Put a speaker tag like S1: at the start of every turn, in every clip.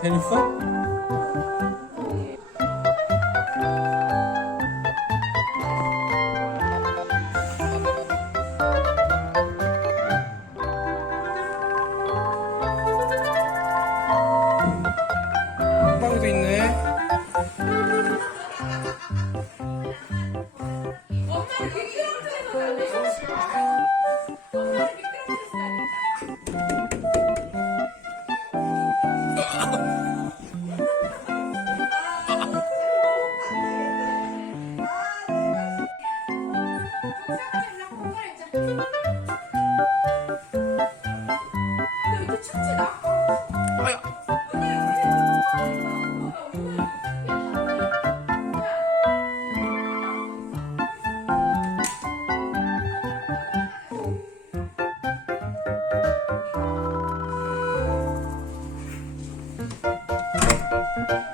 S1: teneffüs 근데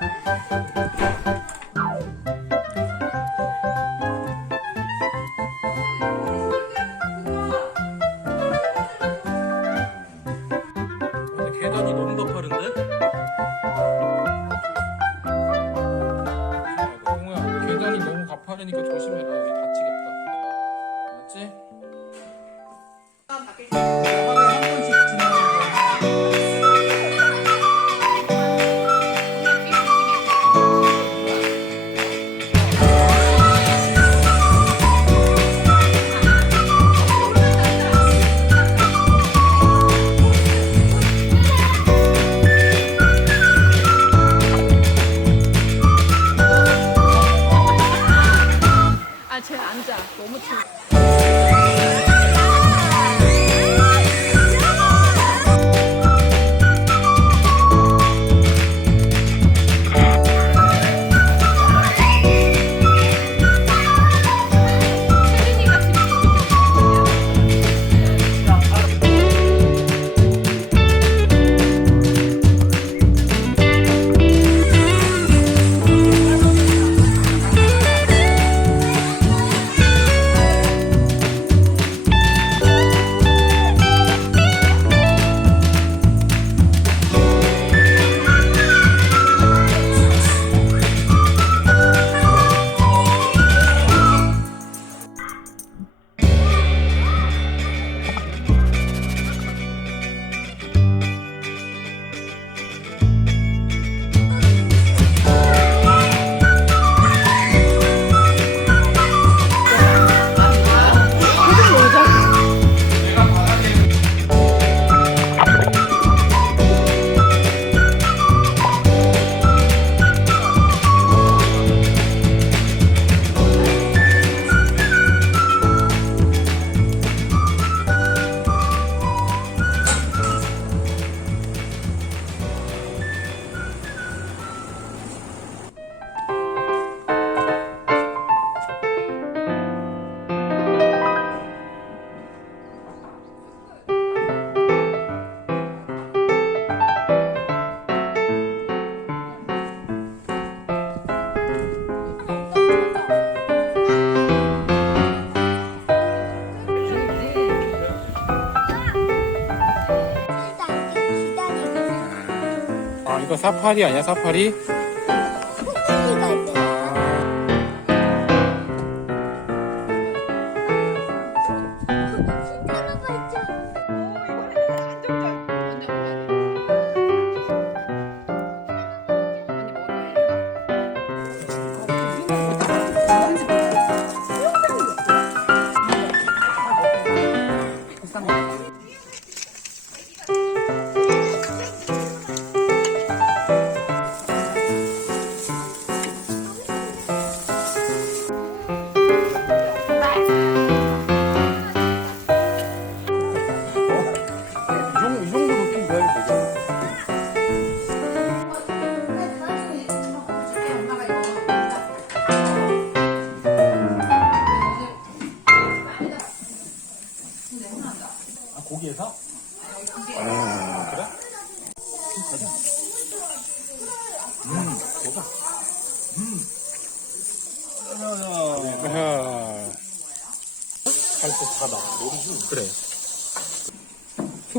S1: 사파리 아니야 사파리?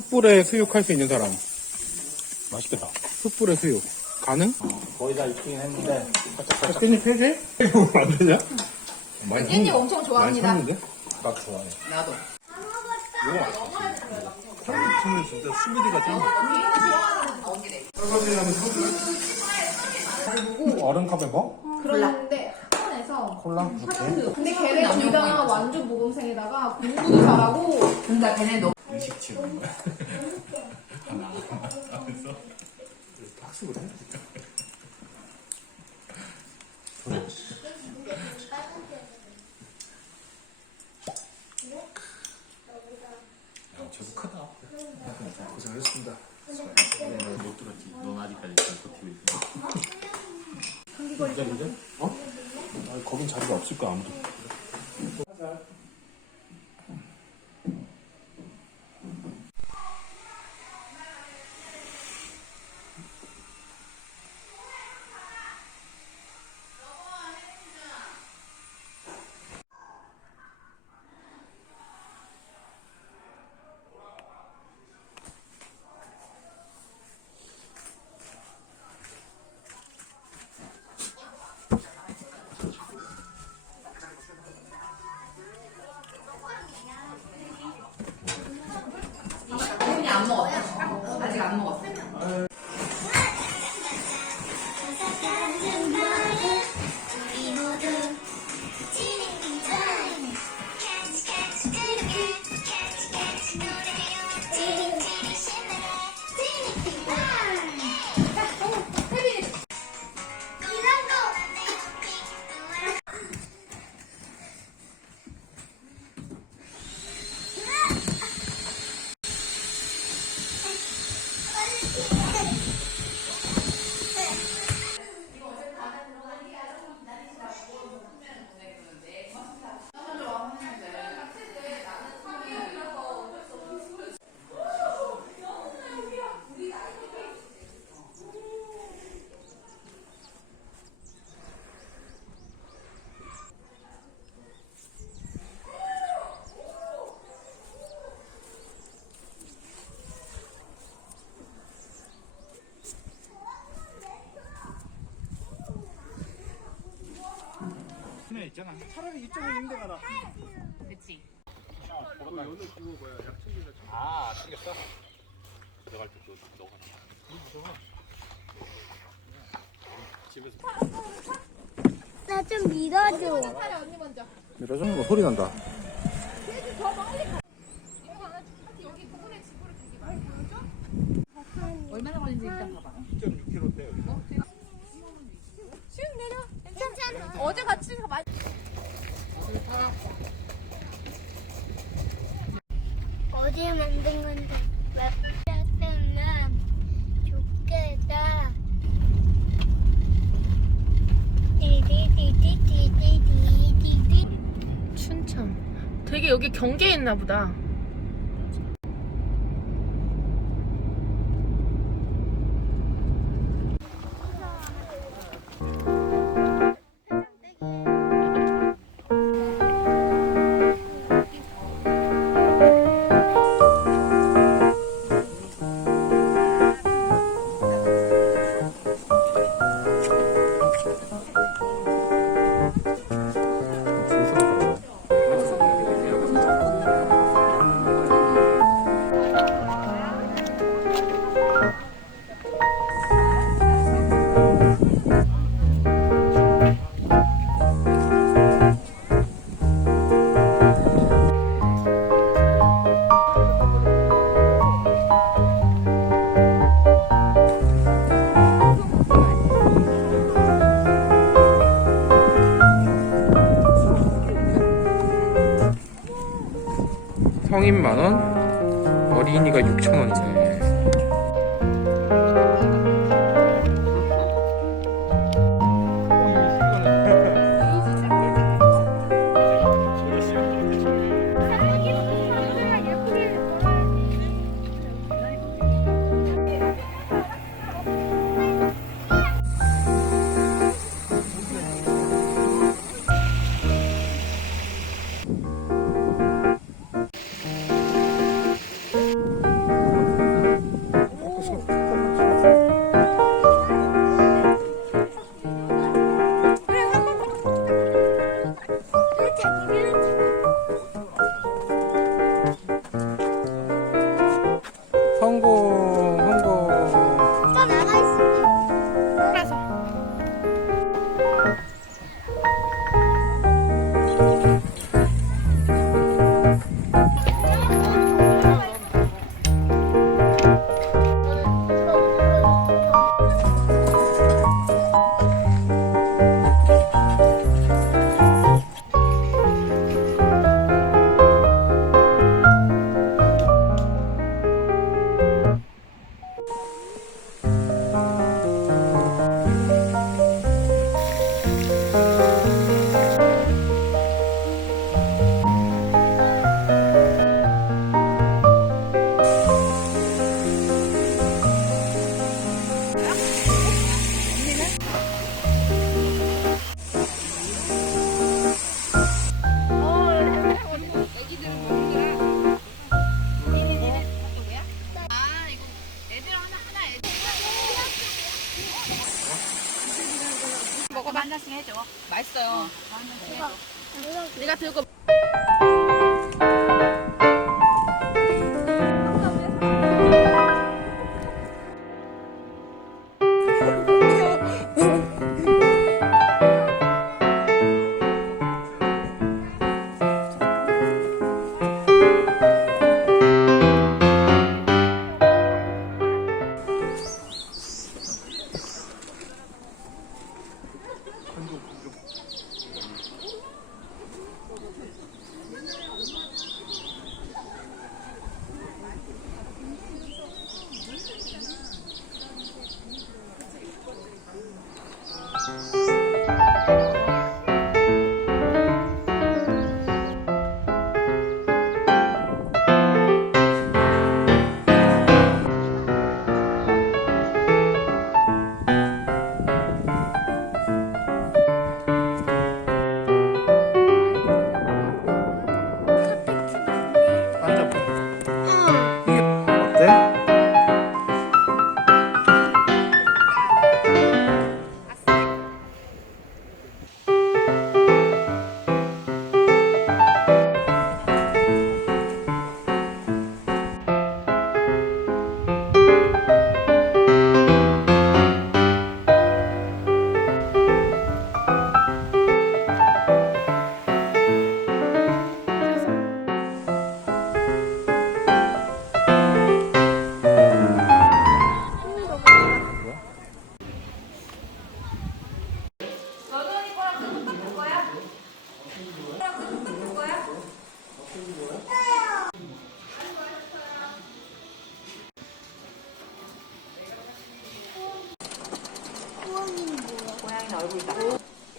S1: 숯불에 수육할 수 있는 사람. 맛있겠다. 숯불에 수육. 가능?
S2: 거의 다 익긴 했는데
S1: 깻잎 폐쇄? 이거 안 되냐? 많이
S3: 깻잎 엄청
S1: 많이
S3: 좋아합니다.
S1: 샀는데?
S2: 나 좋아해.
S3: 나도.
S2: 청국증은 진짜 수비드가 짱.
S1: 얼음 컵에 뭐?
S3: 그런데 학원에서
S1: 콜라? 이렇게?
S3: 근데 걔네 둘 다 완전 모범생에다가 공부도 잘하고
S4: 근데 걔네 너무
S2: 의식치 이런 거야. 四五 있잖아. 차라리 이쪽에 있는 데 가라.
S4: 그치.
S2: 아, 챙겼어? 들어갈 때 너가 나. 집에서
S5: 나 좀 밀어줘.
S1: 밀어주는 거 소리 난다.
S4: 얼마나 걸린지 일단 봐봐.
S2: 2.6kg대 여기서.
S3: 어제 같이 많이
S5: 어디에 만든 건데 왜 뺐으면 좋겠다. 디디디디디디디디.
S3: 춘천. 되게 여기 경계에 있나 보다.
S1: 성인 만원, 어린이가 6천원이네. 성
S4: 먹어 네가 들고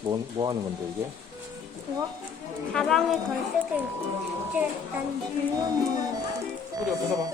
S1: 뭐, 뭐 하는 건데 이게?
S5: 이거? 가방에 걸색을 난 질문
S1: 소리 옆에서 봐.